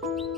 Thank you.